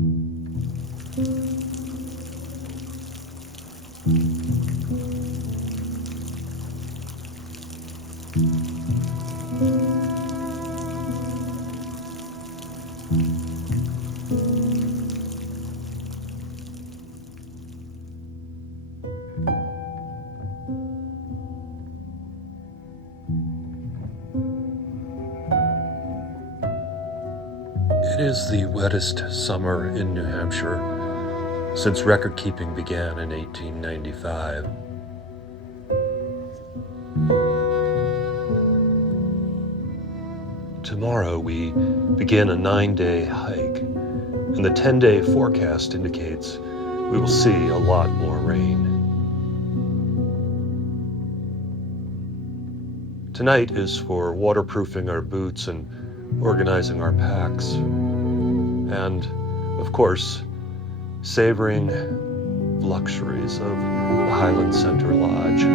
It is the wettest summer in New Hampshire since record-keeping began in 1895. Tomorrow we begin a 9-day hike, and the 10-day forecast indicates we will see a lot more rain. Tonight is for waterproofing our boots and organizing our packs, and, of course, savoring the luxuries of the Highland Center Lodge.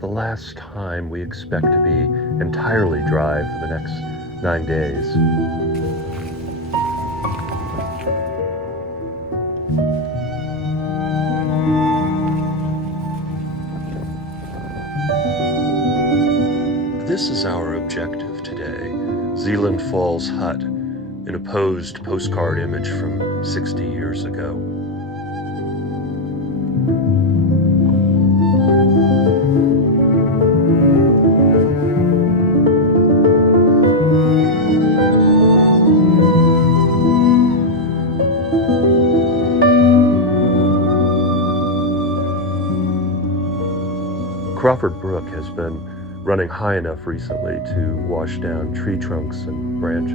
The last time we expect to be entirely dry for the next 9 days. This is our objective today, Zealand Falls Hut, an opposed postcard image from 60 years ago. Crawford Brook has been running high enough recently to wash down tree trunks and branches.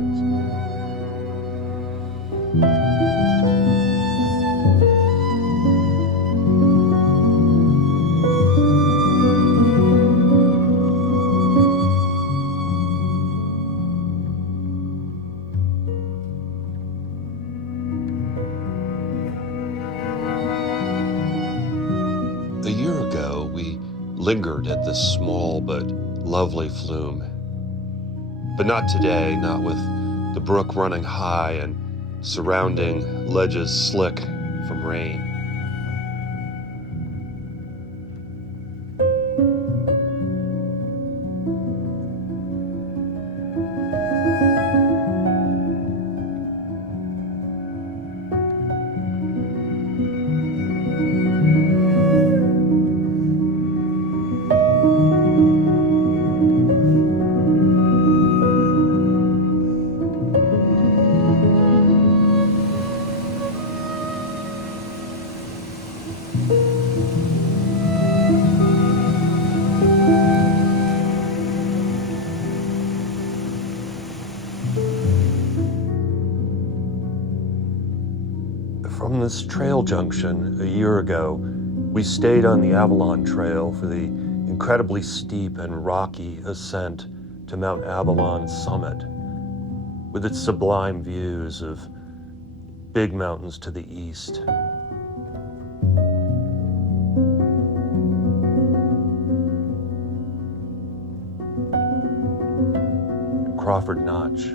A year ago, we lingered at this small but lovely flume. But not today, not with the brook running high and surrounding ledges slick from rain. From this trail junction a year ago, we stayed on the Avalon Trail for the incredibly steep and rocky ascent to Mount Avalon's summit, with its sublime views of big mountains to the east. Crawford Notch.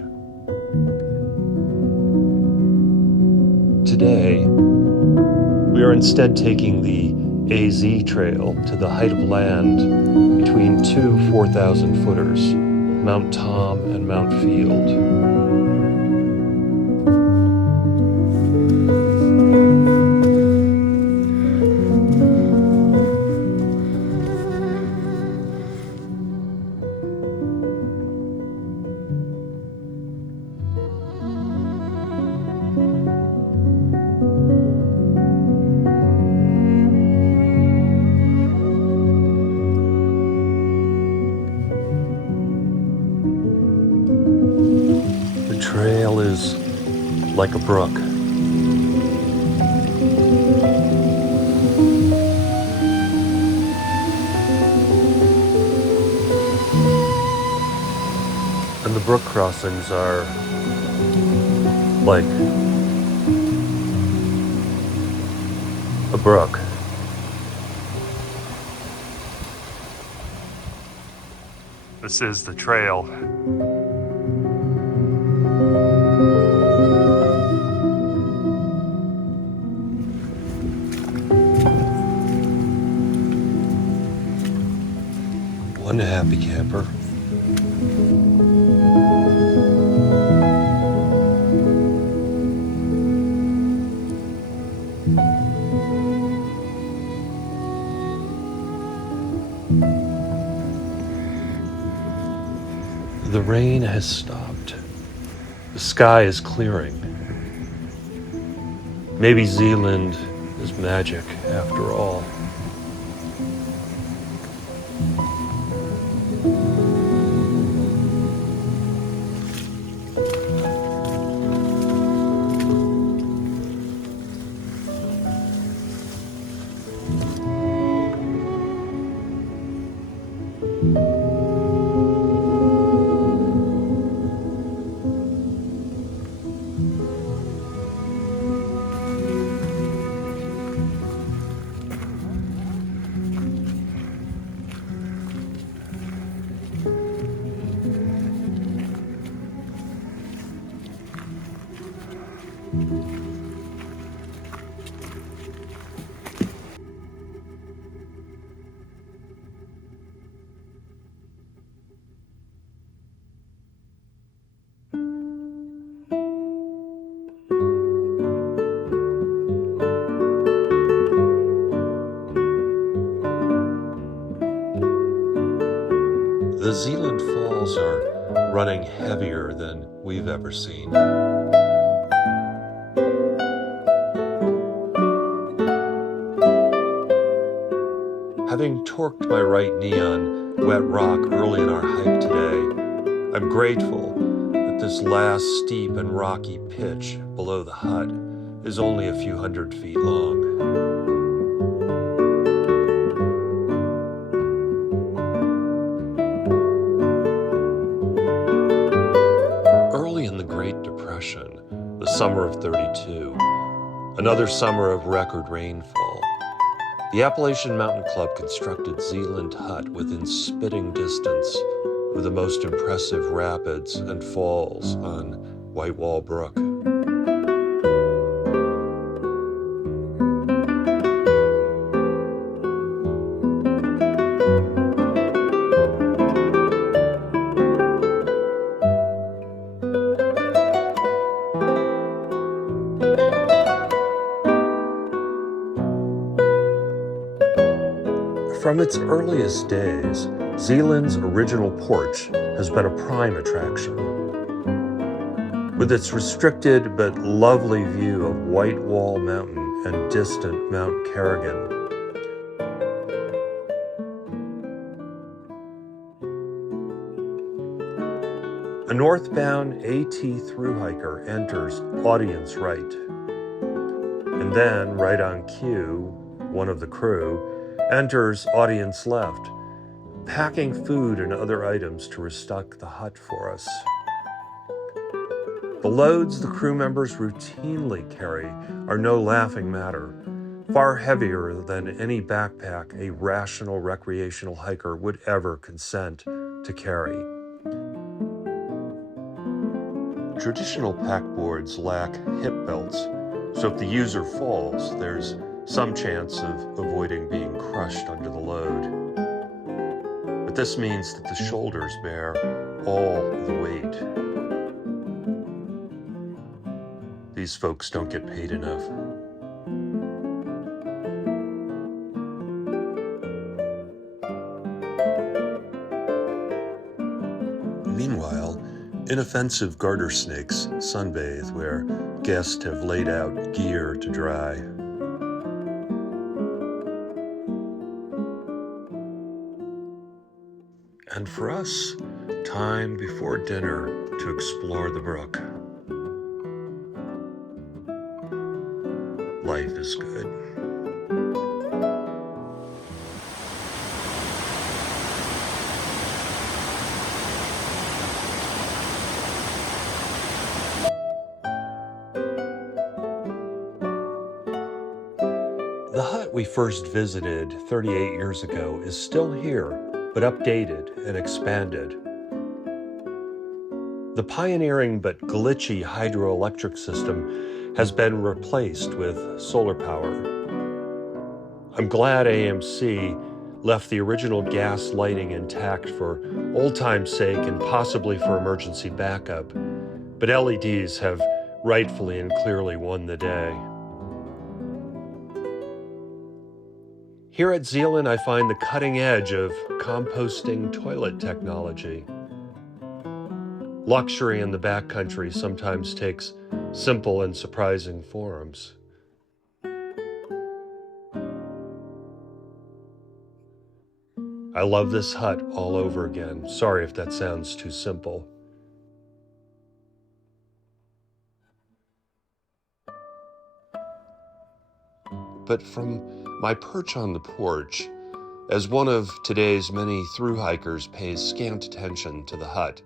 Today, we are instead taking the AZ Trail to the height of land between two 4,000 footers, Mount Tom and Mount Field. like a brook. And the brook crossings are like a brook. This is the trail. One happy camper. The rain has stopped. The sky is clearing. Maybe Zealand is magic after all. The Zealand Falls are running heavier than we've ever seen. Having torqued my right knee on wet rock early in our hike today, I'm grateful that this last steep and rocky pitch below the hut is only a few hundred feet long. Early in the Great Depression, the summer of '32, another summer of record rainfall, the Appalachian Mountain Club constructed Zealand Hut within spitting distance of the most impressive rapids and falls on White Wall Brook. From its earliest days, Zealand's original porch has been a prime attraction. With its restricted but lovely view of White Wall Mountain and distant Mount Kerrigan. A northbound AT thru hiker enters audience right. And then, right on cue, one of the crew enters audience left, packing food and other items to restock the hut for us. The loads the crew members routinely carry are no laughing matter, far heavier than any backpack a rational recreational hiker would ever consent to carry. Traditional packboards lack hip belts, so if the user falls, there's some chance of avoiding being crushed under the load. But this means that the shoulders bear all the weight. These folks don't get paid enough. Meanwhile, inoffensive garter snakes sunbathe where guests have laid out gear to dry. And for us, time before dinner to explore the brook. life is good. The hut we first visited 38 years ago is still here, but updated and expanded. The pioneering but glitchy hydroelectric system has been replaced with solar power. I'm glad AMC left the original gas lighting intact for old time's sake and possibly for emergency backup, but LEDs have rightfully and clearly won the day. Here at Zealand, I find the cutting edge of composting toilet technology. Luxury in the backcountry sometimes takes simple and surprising forms. I love this hut all over again. Sorry if that sounds too simple. But from my perch on the porch, as one of today's many thru-hikers pays scant attention to the hut,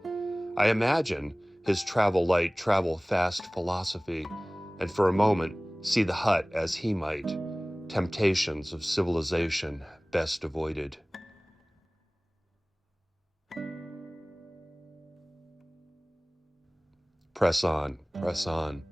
I imagine his travel light, travel fast philosophy, and for a moment see the hut as he might, temptations of civilization best avoided. Press on, press on.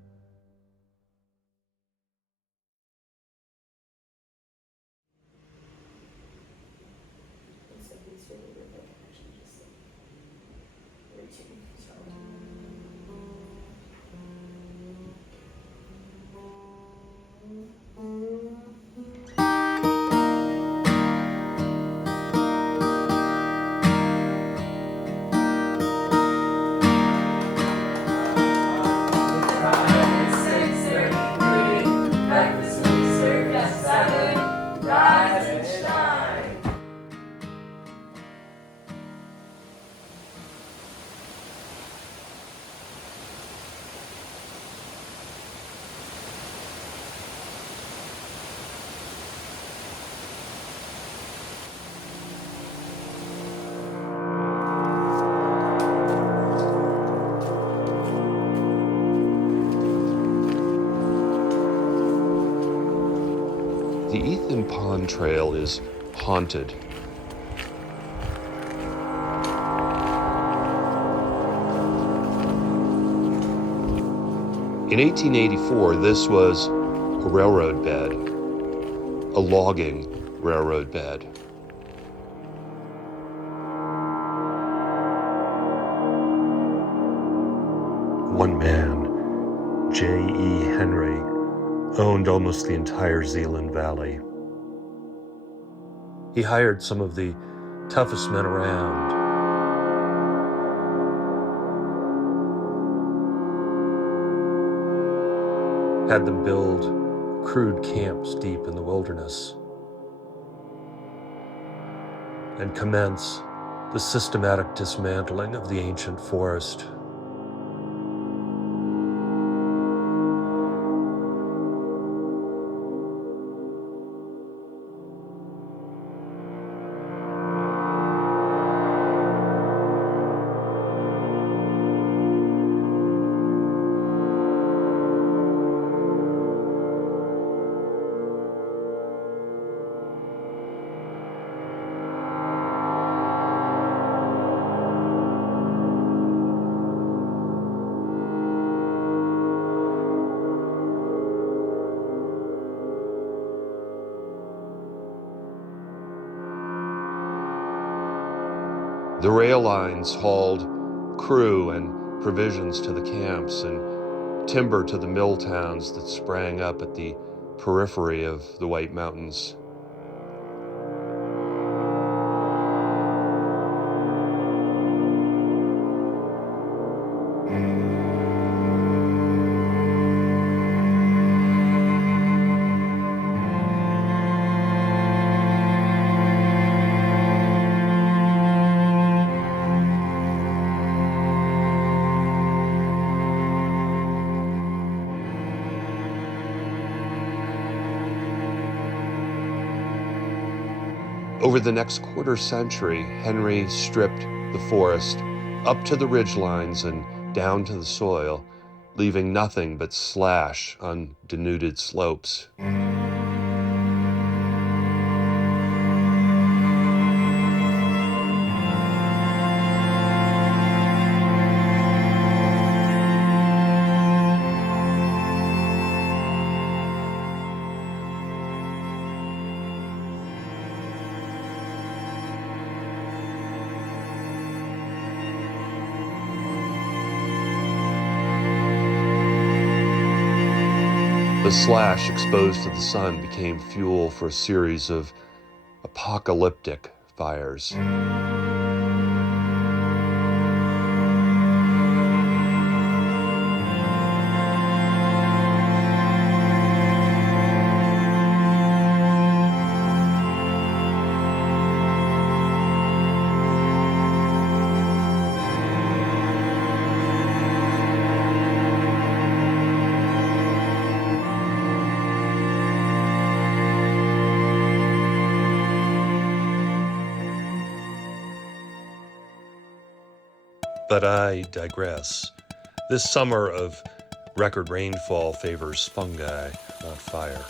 The Ethan Pond Trail is haunted. In 1884, this was a railroad bed, a logging railroad bed. One man, J.E. Henry, owned almost the entire Zealand Valley. He hired some of the toughest men around. Had them build crude camps deep in the wilderness and commence the systematic dismantling of the ancient forest. The rail lines hauled crew and provisions to the camps and timber to the mill towns that sprang up at the periphery of the White Mountains. Over the next quarter century, Henry stripped the forest up to the ridgelines and down to the soil, leaving nothing but slash on denuded slopes. The slash exposed to the sun became fuel for a series of apocalyptic fires. But I digress. This summer of record rainfall favors fungi, not fire.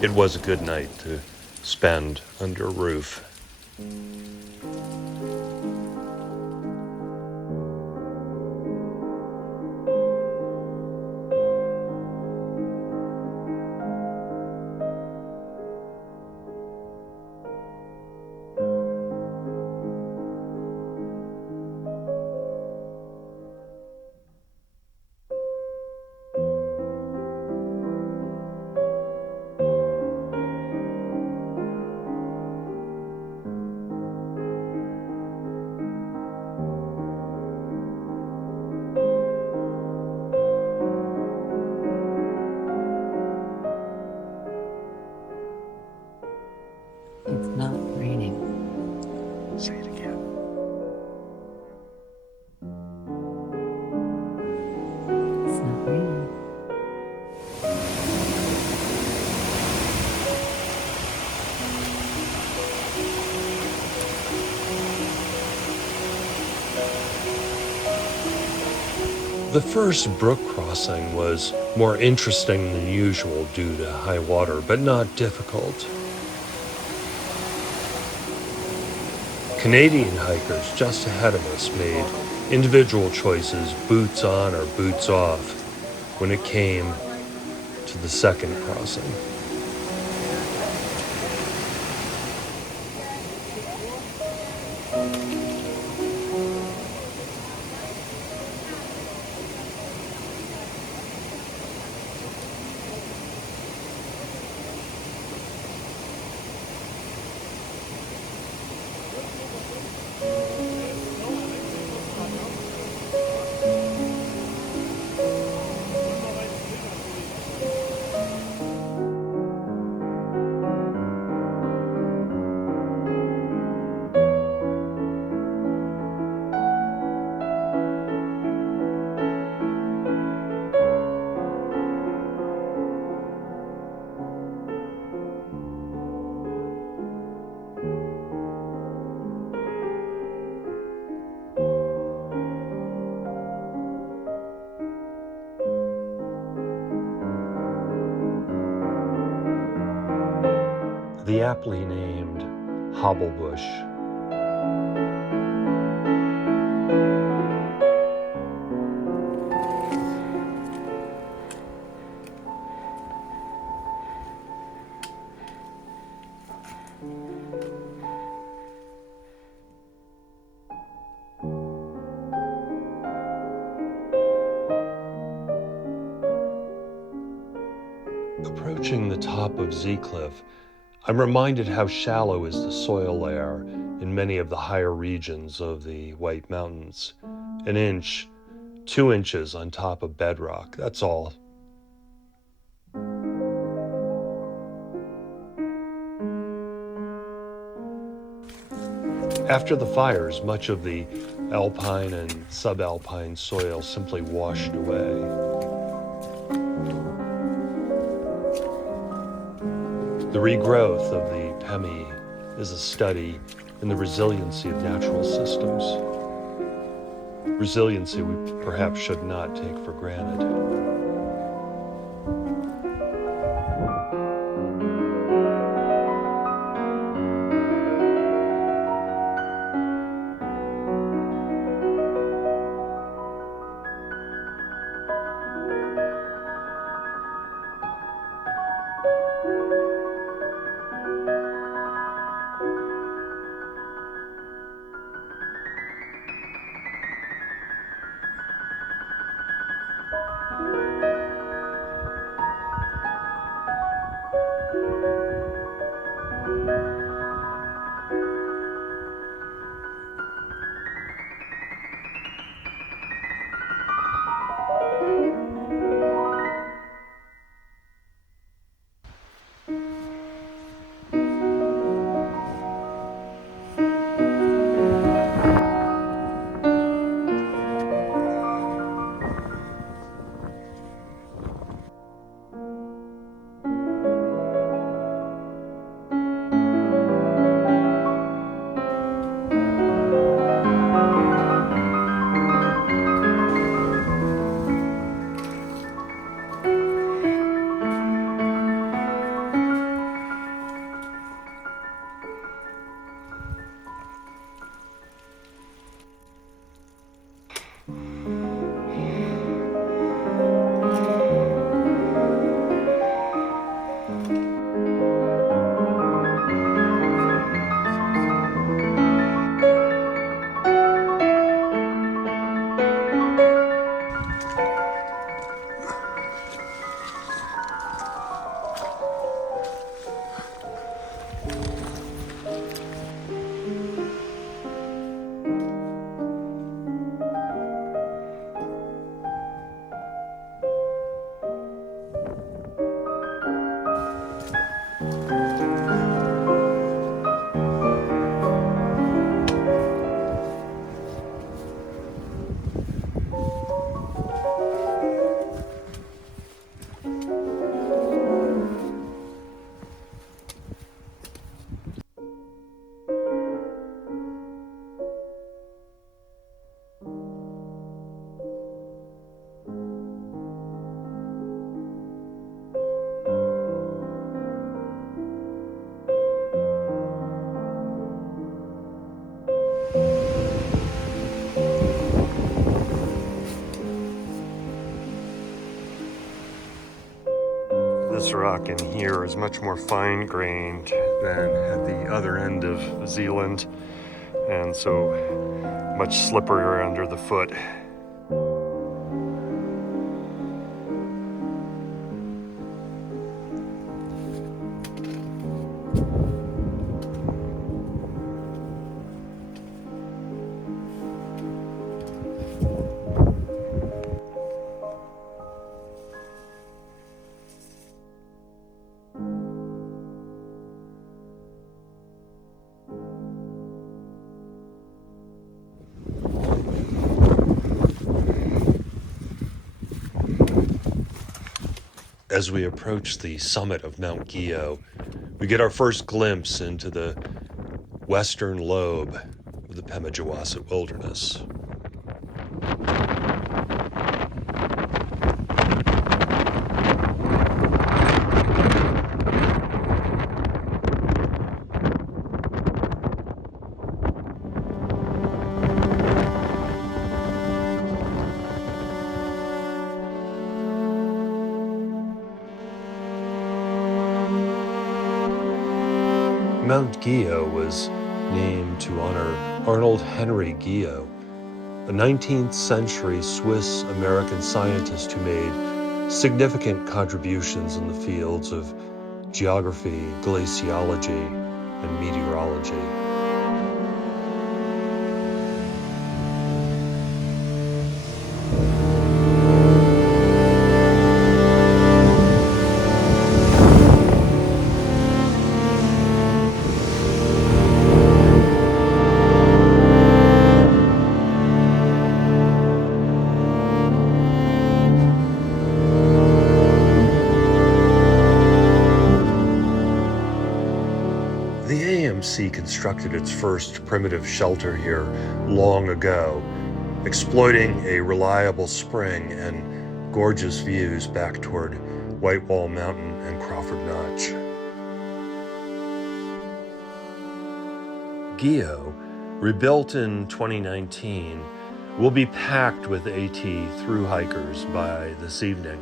It was a good night to spend under a roof. It's not raining. Say it again. It's not raining. The first brook crossing was more interesting than usual due to high water, but not difficult. Canadian hikers just ahead of us made individual choices, boots on or boots off, when it came to the second crossing. The aptly named Hobblebush. Approaching the top of Z Cliff, I'm reminded how shallow is the soil layer in many of the higher regions of the White Mountains. An inch, 2 inches on top of bedrock, that's all. After the fires, much of the alpine and subalpine soil simply washed away. The regrowth of the Pemi is a study in the resiliency of natural systems. Resiliency we perhaps should not take for granted. This rock in here is much more fine-grained than at the other end of Zealand, and so much slipperier under the foot. As we approach the summit of Mount Gio, we get our first glimpse into the western lobe of the Pemigewasset Wilderness. Mount Gio was named to honor Arnold Henry Gio, a 19th century Swiss-American scientist who made significant contributions in the fields of geography, glaciology, and meteorology. The AMC constructed its first primitive shelter here long ago, exploiting a reliable spring and gorgeous views back toward Whitewall Mountain and Crawford Notch. Gio, rebuilt in 2019, will be packed with AT through hikers by this evening.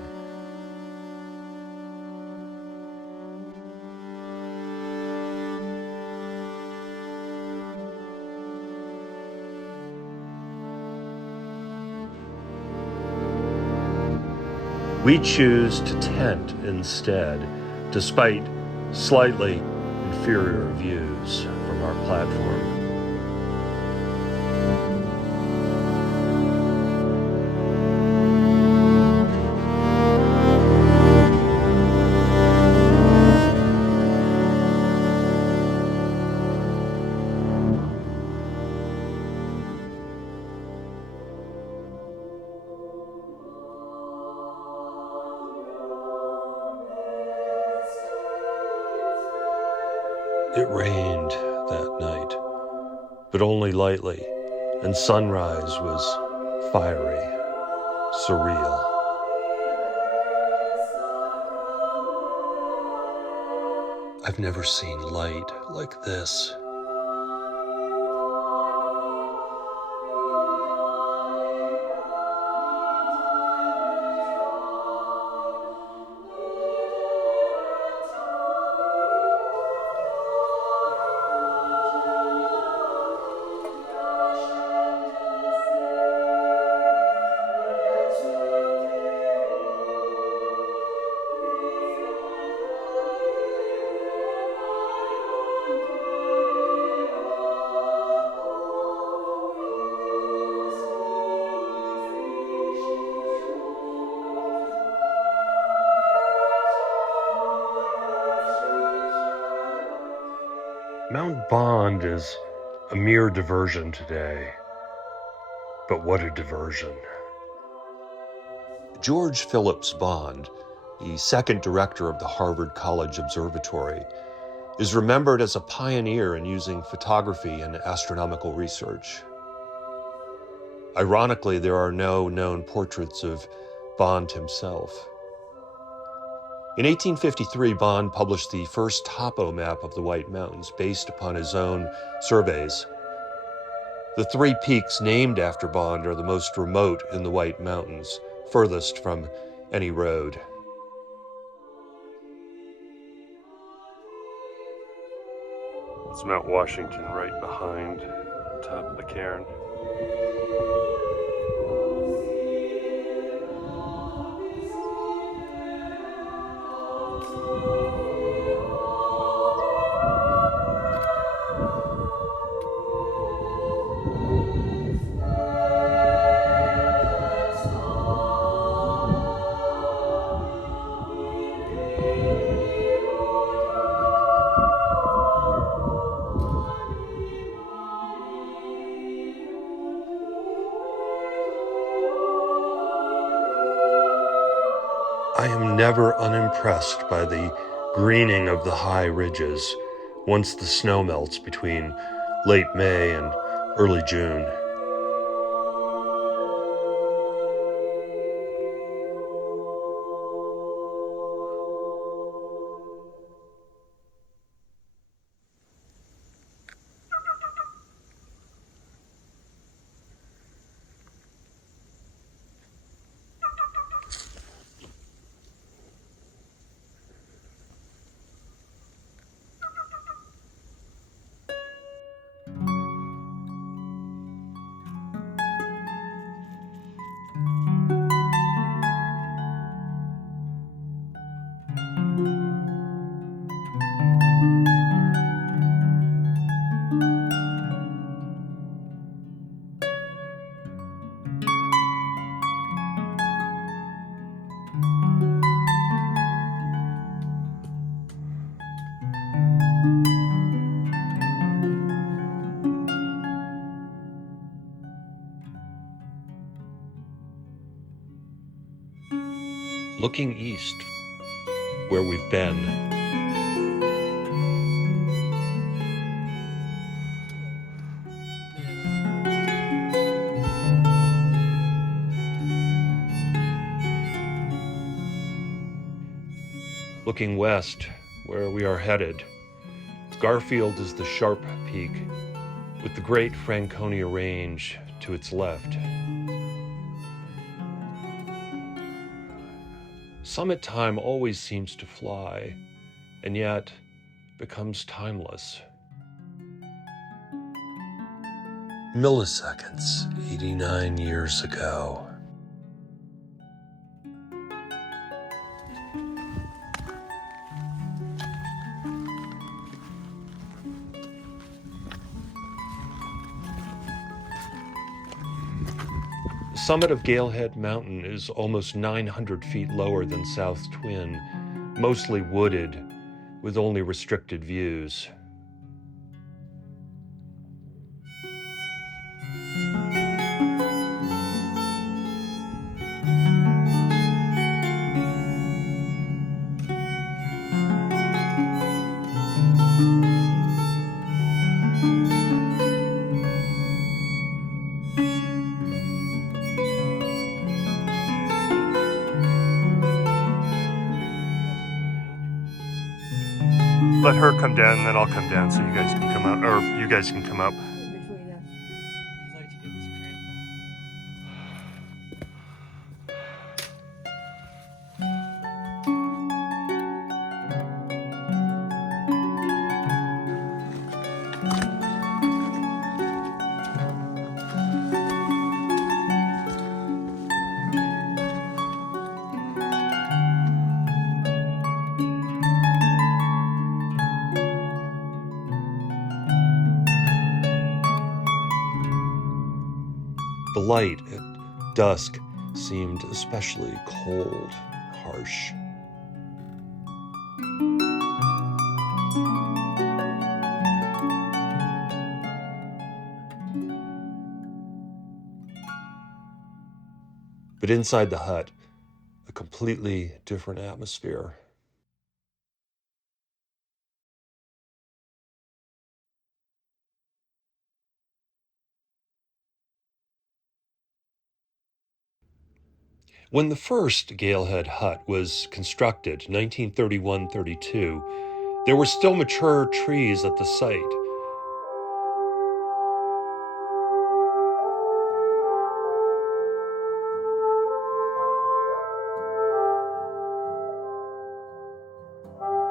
We choose to tent instead, despite slightly inferior views from our platform. It rained that night, but only lightly, and sunrise was fiery, surreal. I've never seen light like this. Mount Bond is a mere diversion today. But what a diversion. George Phillips Bond, the second director of the Harvard College Observatory, is remembered as a pioneer in using photography in astronomical research. Ironically, there are no known portraits of Bond himself. In 1853, Bond published the first topo map of the White Mountains based upon his own surveys. The three peaks named after Bond are the most remote in the White Mountains, furthest from any road. It's Mount Washington right behind the top of the cairn. I am never unimpressed by the greening of the high ridges once the snow melts between late May and early June. Looking east, where we've been, looking west, where we are headed, Garfield is the sharp peak, with the great Franconia Range to its left. Summit time always seems to fly, and yet becomes timeless. Milliseconds, 89 years ago. The summit of Galehead Mountain is almost 900 feet lower than South Twin, mostly wooded, with only restricted views. Let her come down, and then I'll come down so you guys can come up, or you guys can come up. The light at dusk seemed especially cold, harsh. But inside the hut, a completely different atmosphere. When the first Galehead hut was constructed, 1931-32, there were still mature trees at the site.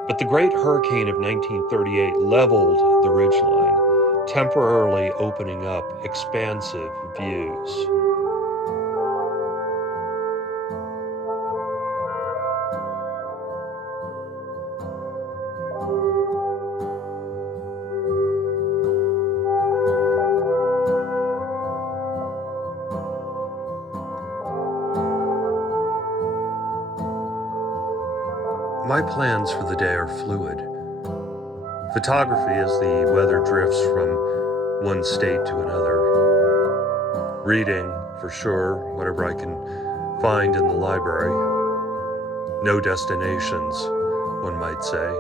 But the great hurricane of 1938 leveled the ridgeline, temporarily opening up expansive views. My plans for the day are fluid. Photography as the weather drifts from one state to another. Reading, for sure, whatever I can find in the library. No destinations, one might say.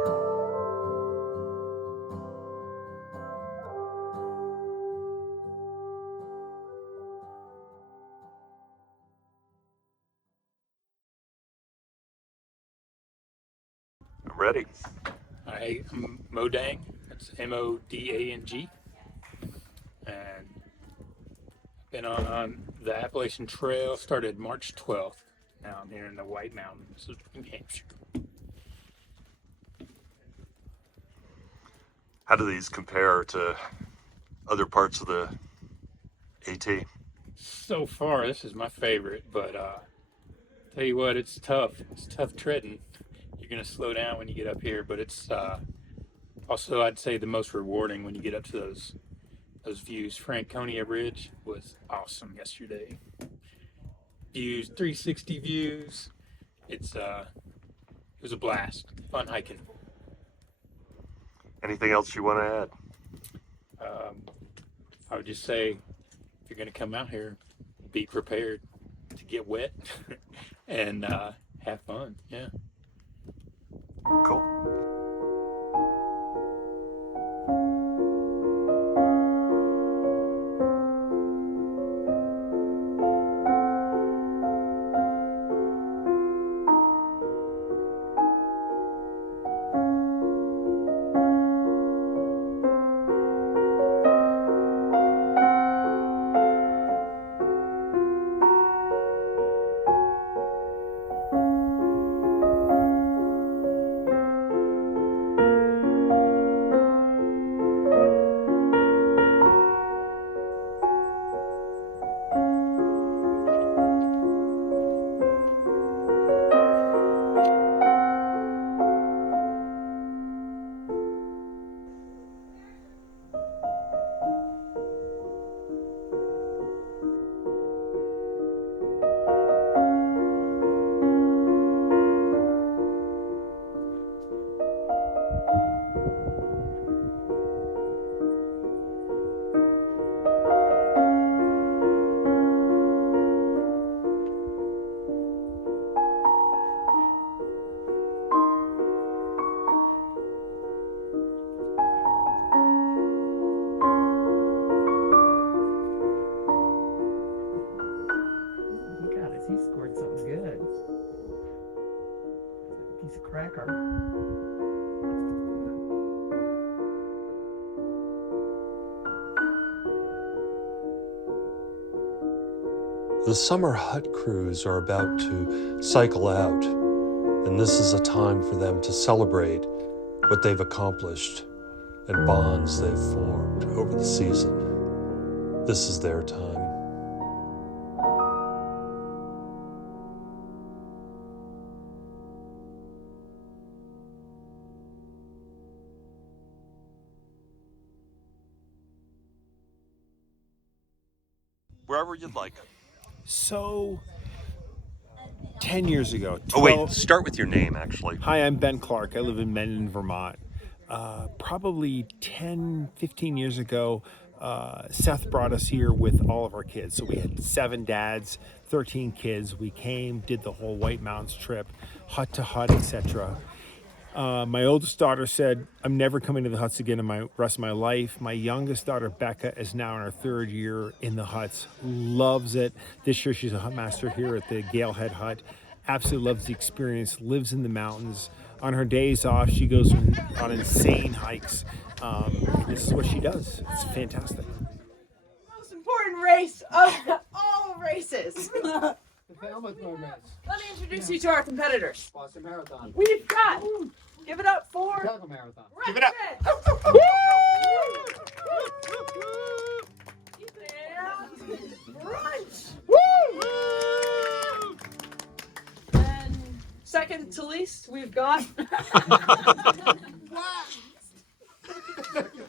I'm ready. I'm Modang. That's Modang. And been on the Appalachian Trail, started March 12th. Now I'm here in the White Mountains of New Hampshire. How do these compare to other parts of the AT? So far, this is my favorite, but tell you what, it's tough. It's tough treading. You're gonna slow down when you get up here, but it's also, I'd say, the most rewarding when you get up to those views. Franconia Ridge was awesome yesterday. Views, 360 views. It was a blast. Fun hiking. Anything else you want to add? I would just say, if you're going to come out here, be prepared to get wet and have fun. Yeah. Cool. He scored something good. He's a cracker. The summer hut crews are about to cycle out, and this is a time for them to celebrate what they've accomplished and bonds they've formed over the season. This is their time. Wherever you'd like. So, 10 years ago. Oh, wait, start with your name, actually. Hi, I'm Ben Clark. I live in Mendon, Vermont. Probably 10, 15 years ago, Seth brought us here with all of our kids. So we had 7 dads, 13 kids. We came, did the whole White Mountains trip, hut to hut, etc. My oldest daughter said, I'm never coming to the huts again in my rest of my life. My youngest daughter, Becca, is now in her 3rd year in the huts. Loves it. This year, she's a hut master here at the Galehead Hut. Absolutely loves the experience, lives in the mountains. On her days off, she goes on insane hikes. This is what she does. It's fantastic. Most important race of all races. The Falmouth Romance, Let me introduce you to our competitors. Boston Marathon. We've got Give it up for Tackle marathon. Give it up. Brunch. And second to least, we've got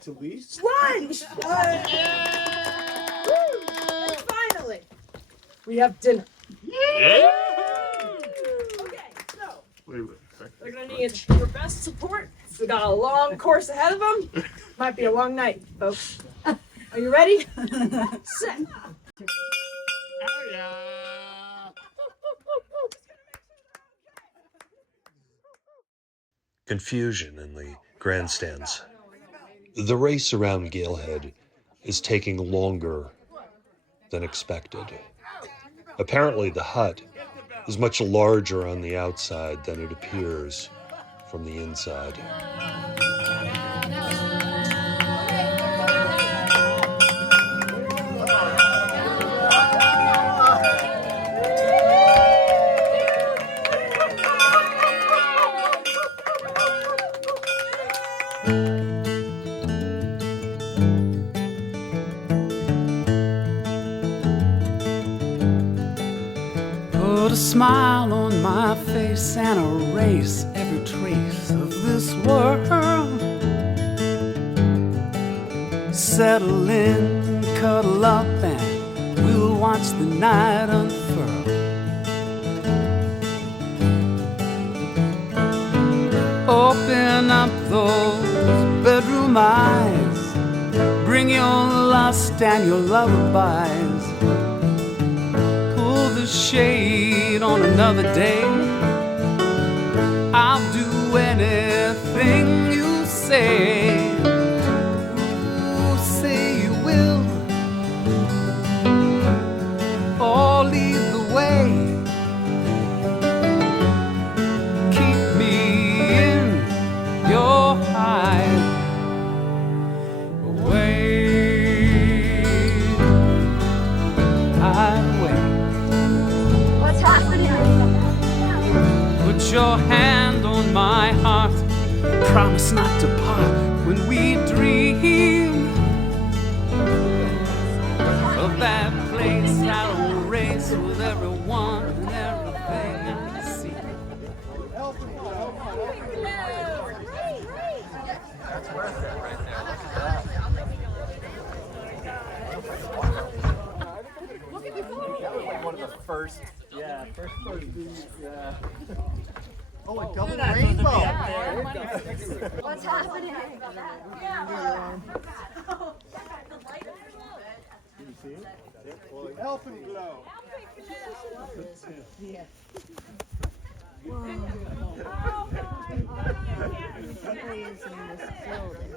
To least? lunch. And finally, we have dinner. Okay, so they're gonna need your best support. We got a long course ahead of them. Might be a long night, folks. Are you ready? Set. Confusion in the grandstands. The race around Galehead is taking longer than expected. Apparently, the hut is much larger on the outside than it appears from the inside. Put a smile on my face and erase every trace of this world. Settle in, cuddle up, and we'll watch the night unfurl. Open up those bedroom eyes, bring your lust and your lullabies. The shade on another day. I'll do anything you say. Ooh, say you will, or lead the way. Keep me in your hide. Wait, I wait. Put your hand on my heart. Promise not to part when we dream of that place I'll race with everyone and everything I see. That's worth it right there. Look at that. That was like one of the first. First yeah. Oh, a double rainbow. What's happening? You see it? Elfin glow. Yeah. Somebody is in this building.